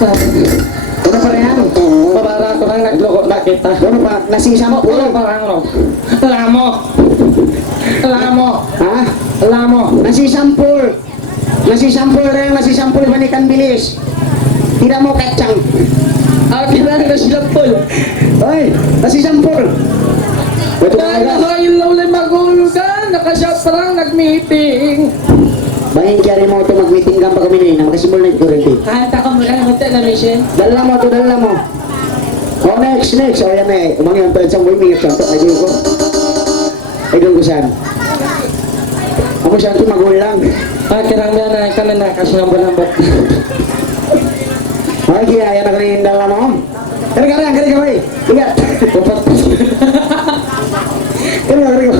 Ano pa rin yan? Babara ko nang nagloko na kita. Ano pa? Nasisa mo? Ulo parang no. Lamo. Lamo. Ha? Lamo. Nasisampul. Nasisampul rin. Nasisampul balikan bilis. Tidak mo katsang. Akin lang na sila Paul. Hoy, nasisampol. Ito Dahil talaga. nakailaw lang magulugan, nakasya parang nag-meeting. Bangin kaya mo ito mag-meeting ka pa kami na makasimbol na kurente. Kahanta ka mo lang, hanta na mission. Dala mo to, dala mo. Oh, next. O, yan eh. Umangyan pa sa buhay, mingit siya. Ay, ko. Ay, ko saan. Ako siya ito magulang. Kirang na ka na nakasinambal-ambot. Ay, kaya na kanina dala mo. Kari ka, boy. Tigat. Kari ka.